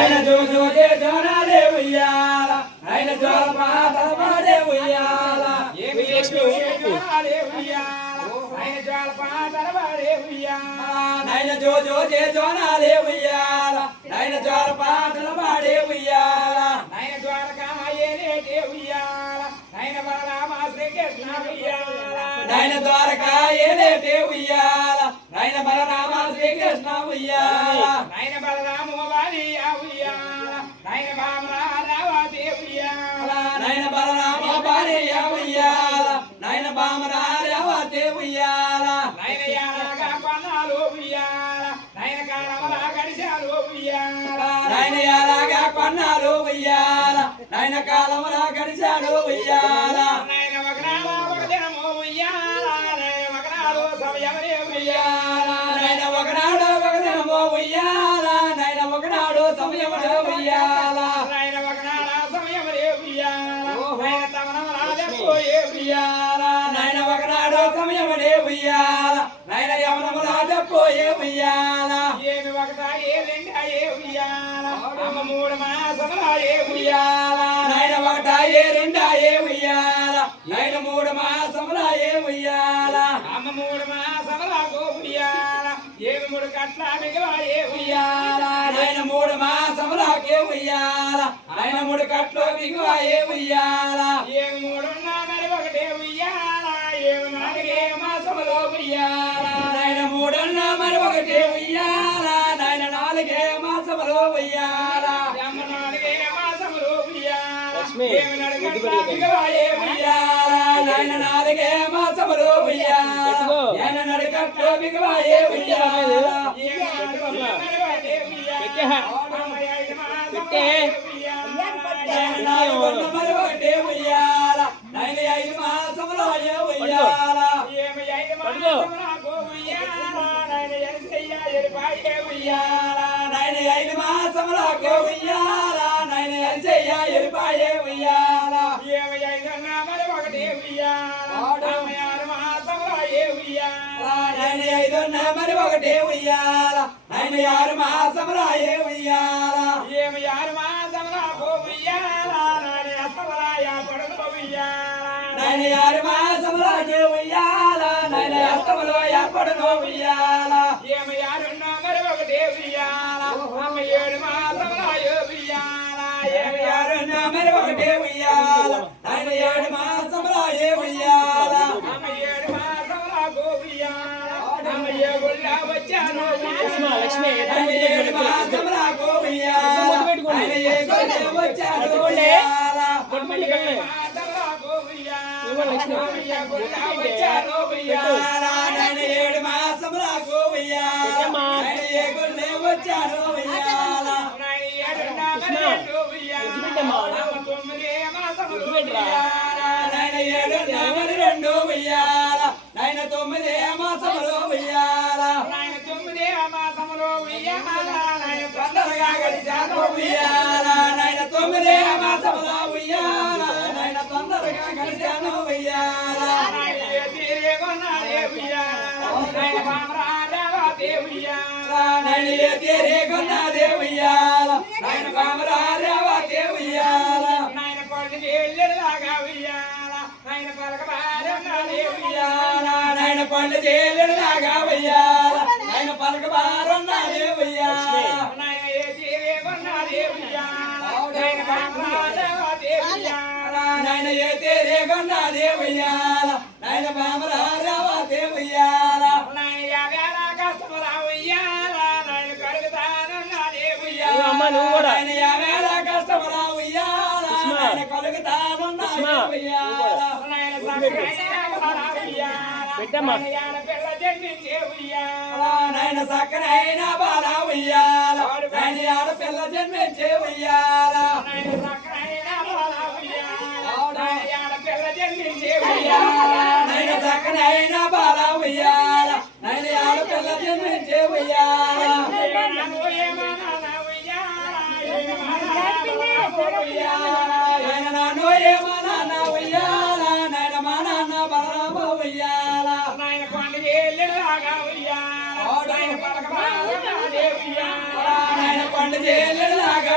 నైన జో జే జోనాలే ఉయ్యాల నైన జోల పాటల పాడే ఉయ్యాల ఏమి లక్ష్మి జోనాలే ఉయ్యాల నైన జోల పాటల పాడే ఉయ్యాల నైన జో జే జోనాలే ఉయ్యాల నైన జోల పాటల పాడే ఉయ్యాల నైన ద్వారకామాయేలే ఉయ్యాల నైన బలరామ శ్రీకృష్ణ ఉయ్యాల నైన ద్వారకాయేలేటే ఉయ్యాల నైన బలరామ శ్రీకృష్ణ ఉయ్యాల నైన బలరామ బాలియా ఉయ్యాల నైన బామరారావతి ఉయ్యాల నైన బలరామ బాలియ ఉయ్యాల నైన బామరారావతి ఉయ్యాల నైన యానగా కొన్నాలు ఉయ్యాల నైన కాలమలా గడిచాలు ఉయ్యాల నైన యాలాగా కొన్నాలు ఉయ్యాల నైన కాలములా గడిచాడు ఉయ్యాల నైన ఒకనాడు ఒక దినము ఉయ్యాల నైన ఒకనాడు సమయమనే ఉయ్యాల నైన ఒకనాడు ఒక దినమో ఉయ్యాల నైన ఒకనాడు సమయములో ఉయ్యాల నైన ఒకనాడు సమయమనే ఉయ్యాల నైన తమనమరాజపోయే ఉయ్యాల నైన ఒకనాడు సమయమునే ఉయ్యాల నైన యవనములా పోయే ఉయ్యాల ఏమి ఒకటా ఏ రెండాయే ఉయ్యాల అమ్మ మూడు మాసములాయే ఉయ్యాల నైన ఒకటాయే రెండాయే ఉయ్యాల నైన మూడు మాసములాయే ఉయ్యాల అమ్మ మూడు మాసములాగో ఉయ్యాల ఏమి మూడు కట్ల మిగవాయే ఉయ్యాల నైన మూడు మాసములాకే ఉయ్యాల నైన మూడు కట్లు దిగువాయే ఉయ్యాల ఏమి మూడున్నా మరి ఒకటే ఉయ్యాల ఏమి నాలుగే మాసములో ఉయ్యాల నైన మూడున్న మరి ఒకటే ఉయ్యాల నైన నాలుగే మాసములో ఉయ్యాల అమ్మ నాలుగే మాసములో ఉయ్యాల లక్ష్మి, ఏమి నడుగట్ల మిగవాయే ఉయ్యాల నైన నాలుగే మాసములో ఉయ్యాల నైన నడుకట్లు దిగువాయే ఉయ్యాల నాలుగొన్న మరి ఒకటే ఉయ్యాల నైన 5 మాసములో ఉయ్యాల ఉయ్యాల నైన 5 మాసములకు ఉయ్యాల నైన ఎరిసయ్య ఎరిపాయే ఉయ్యాల నైన 5 మరి ఒకటే ఉయ్యాల నైన 6 మాసములాయే ఉయ్యాల నైన 6 మాసములాకే ఉయ్యాల నైన అస్తములో ఏర్పడును ఉయ్యాల యారున్న మరి ఒకటే ఉయ్యాల నైన 7 మాసములాయే ఉయ్యాల లక్ష్మి నైన 7 మాసములకు ఉయ్యాల నైన ఏ గొల్లె వచ్చాడు ఉయ్యాల ఉయ్యాల నైన 7 మాసములకు ఉయ్యాల నైన ఏ గొల్లె వచ్చాడు ఉయ్యాల నైన 7 మరి 2 ఉయ్యాల నైన 9 మాసములో ఉయ్యాల తొందరగా గడిచాను ఉయ్యాల నైన 9 మాసములో ఉయ్యాల నైన తొందరగా గడిచాను ఉయ్యాల నైన ఏ తీరే కొన్నదే ఉయ్యాల నైన బామరారేవతే ఉయ్యాల ఉయ్యాల నైన పండు చేలులాగా ఉయ్యాల నైన పలకబారున్నదే ఉయ్యాల నైన ఏ తీరే కొన్నదే ఉయ్యాల నైన బామరారేవతే ఉయ్యాల అమ్మ నువ్వు కూడా నైన యావేళ కష్టములా ఉయ్యాల నైన కలుగుతానున్నదే ఉయ్యాల పెట్టమ్మా నైన సక్కనైన బాల ఉయ్యాల నైన ఆడపిల్ల జన్మించే ఉయ్యాల నైన సక్కనైన బాల ఉయ్యాల నైన ఆడపిల్ల జన్మించే ఉయ్యాల నైన నాన్న ఏమో నాన్న ఉయ్యాల నైన మా నాన్న బలరామ ఉయ్యాల నైన పండు చేలులాగా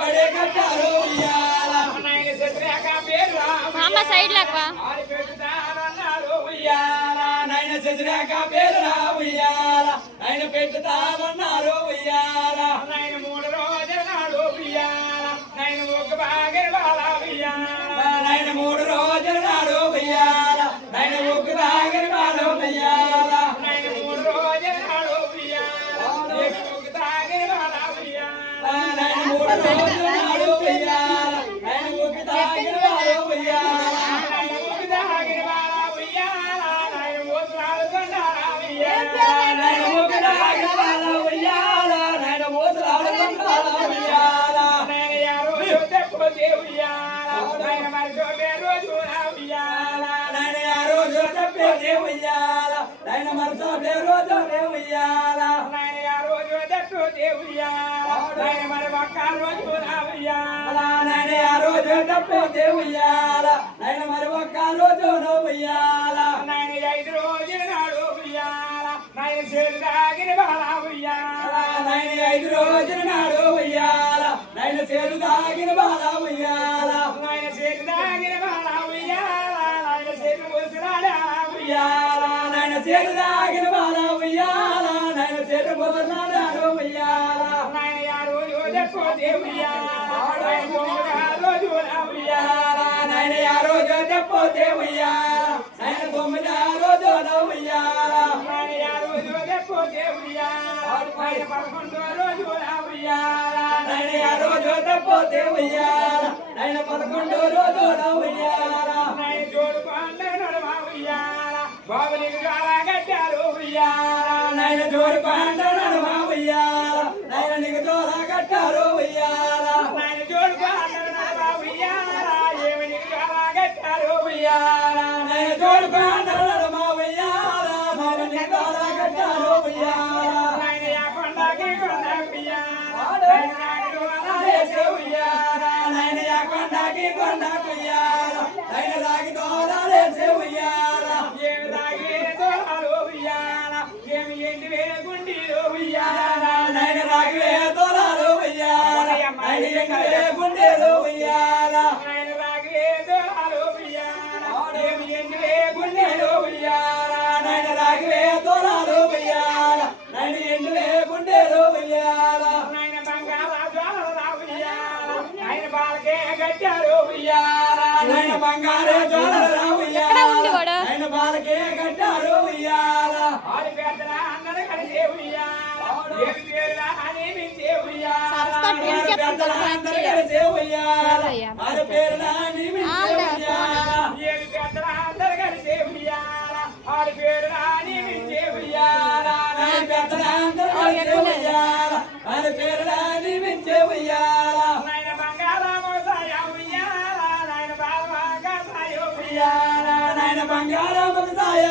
పడే కట్టారు ఉయ్యాల నాయన శత్రేక పేరు మా అమ్మ సైడ్ లాక్వా ఆడి పెట్టుతానన్నారు ఉయ్యాల నాయన శశిరేఖ పేరురా ఉయ్యాల నాయన పెట్టుతానన్నారు ఉయ్యాల నాయన 3 రోజుల నాడు ఉయ్యాల నాయన ఒక బాగా బాల ఉయ్యాల నాయన 3 రోజుల నాడు ఉయ్యాల నాయన ముగ్గు దాగరి వాడు ఉయ్యాల నాయన 3 రోజుల నాడు ఉయ్యాల ఒక తాగిన బాల ఉయ్యాల నాయన 3 రోజుల నాడు ఉయ్యాల నాయన ముగ్గు దాగరి వాడు ఉయ్యాల నాయన ఒక తాగిన బాల ఉయ్యాల నాయన మోసరాలు కొన్నారా ఉయ్యాల నాయన ముగ్గు దాగరి వాడు ఉయ్యాల నాయన మోసరాలు కొన్నారా ఉయ్యాల నాయన యారో తెప్పోతే ఉయ్యాల నాయన మరి రోజు ఉయ్యాల నాయన ఆ రోజు తప్పే ఉయ్యాల నాయన మరసే రోజు ఉయ్యాల నాయన యారో తెప్పోతే ఉయ్యాల నాయన మరి ఒక్క రోజు ఉయ్యాల నాయన ఆ రోజు తప్పే ఉయ్యాల నాయన మరి ఒక్క రోజు ఉయ్యాల నాయన 5 రోజుల నాడు ఉయ్యాల నాయన చేరు తాగిన బాల ఉయ్యాల నాయన 5 రోజుల నాడు ఉయ్యాల నాయన చేరు దాగిన బాల ఉయ్యాల నాయన చేరు తాగిన బాల ఉయ్యాల నాయన చేరు ముసరాడా ఉయ్యాల నాయన చేరు దాగిన బాల ఉయ్యాల నాయన చేరు బొదనాడు ఉయ్యాల నాయన యారో తెప్పోతే ఉయ్యాల నాయన 9 రోజు ఉయ్యాల నాయన ఆ రోజు తప్పే ఉయ్యాల నాయన 9 రోజు ఉయ్యాల నాయన యారో తెప్పోతే ఉయ్యాల నాయన 11 రోజు ఉయ్యాల నాయన ఆ రోజు తప్పే ఉయ్యాల నాయన 11 రోజు ఉయ్యాల నాయన జోడు కొండ నడవ ఉయ్యాల బాబునికి చాలా కట్టారు ఉయ్యాల నాయన జోడి పంట నడుమ ఉయ్యాల నాయన నీకు జోల కట్టారు ఉయ్యాల నాయన జోడు కొండ నడవ ఉయ్యాల ఏమి నీకు చాలా కట్టారు ఉయ్యాల నాయన జోడి పంట నడుమ ఉయ్యాల నాయన నీకు జోల కట్టారు ఉయ్యాల నాయన యా కొండకి కొండ ఉయ్యాల నాయన నాయుడు అనాలేసే ఉయ్యాల నాయన యా కొండకి కొండ ఉయ్యాల నాయన రాగి దోరాలేసే ఉయ్యాల ఏమి రాగి తోలాలు ఉయ్యాల ఏమి ఎండి గుండీలు ఉయ్యాల నాయన రాగి దోరాలు ఉయ్యాల నాయన ఎంగే గుండెలు ఉయ్యాల నాయన రాగి తోలాలు ఉయ్యాల ఏమి ఎండి గుండెలు ఉయ్యాల నాయన రాగి దోరాలు ఉయ్యాల నాయన ఎంగే గుండెలు ఉయ్యాల నాయన బంగాళ జ్వాలల ఉయ్యాల నాయన బాలకే కట్టారు ఉయ్యాల నాయన బంగారు జోలల ఎక్కడ ఉంది ఉయ్యాల వాడు? నాయన బాలకే కట్టారు ఉయ్యాల ఆడి పెద్దల అందరూ కలిసే ఉయ్యాల ఏమి పేరులా అని మించే ఉయ్యాల సరస్వతి ఏం చెప్తుందో అందరూ కలిసే ఉయ్యాల సరేయ్యా. మరి పేరులా నిమిషే ఉయ్యాల ఏమి పెద్దల అందరూ కలిసే ఉయ్యాల ఆడి పేరులా అని మించే ఉయ్యాల నాయన పెద్దలందరూ కలిసే ఉయ్యాల మరి పేరులా నిమిషే ఉయ్యాల నాయన బంగాళామో సాయ ఉయ్యాల నాయన బాలవాగా సాయ ఉయ్యాల ఉయ్యాల నాయన బంగారం సాయ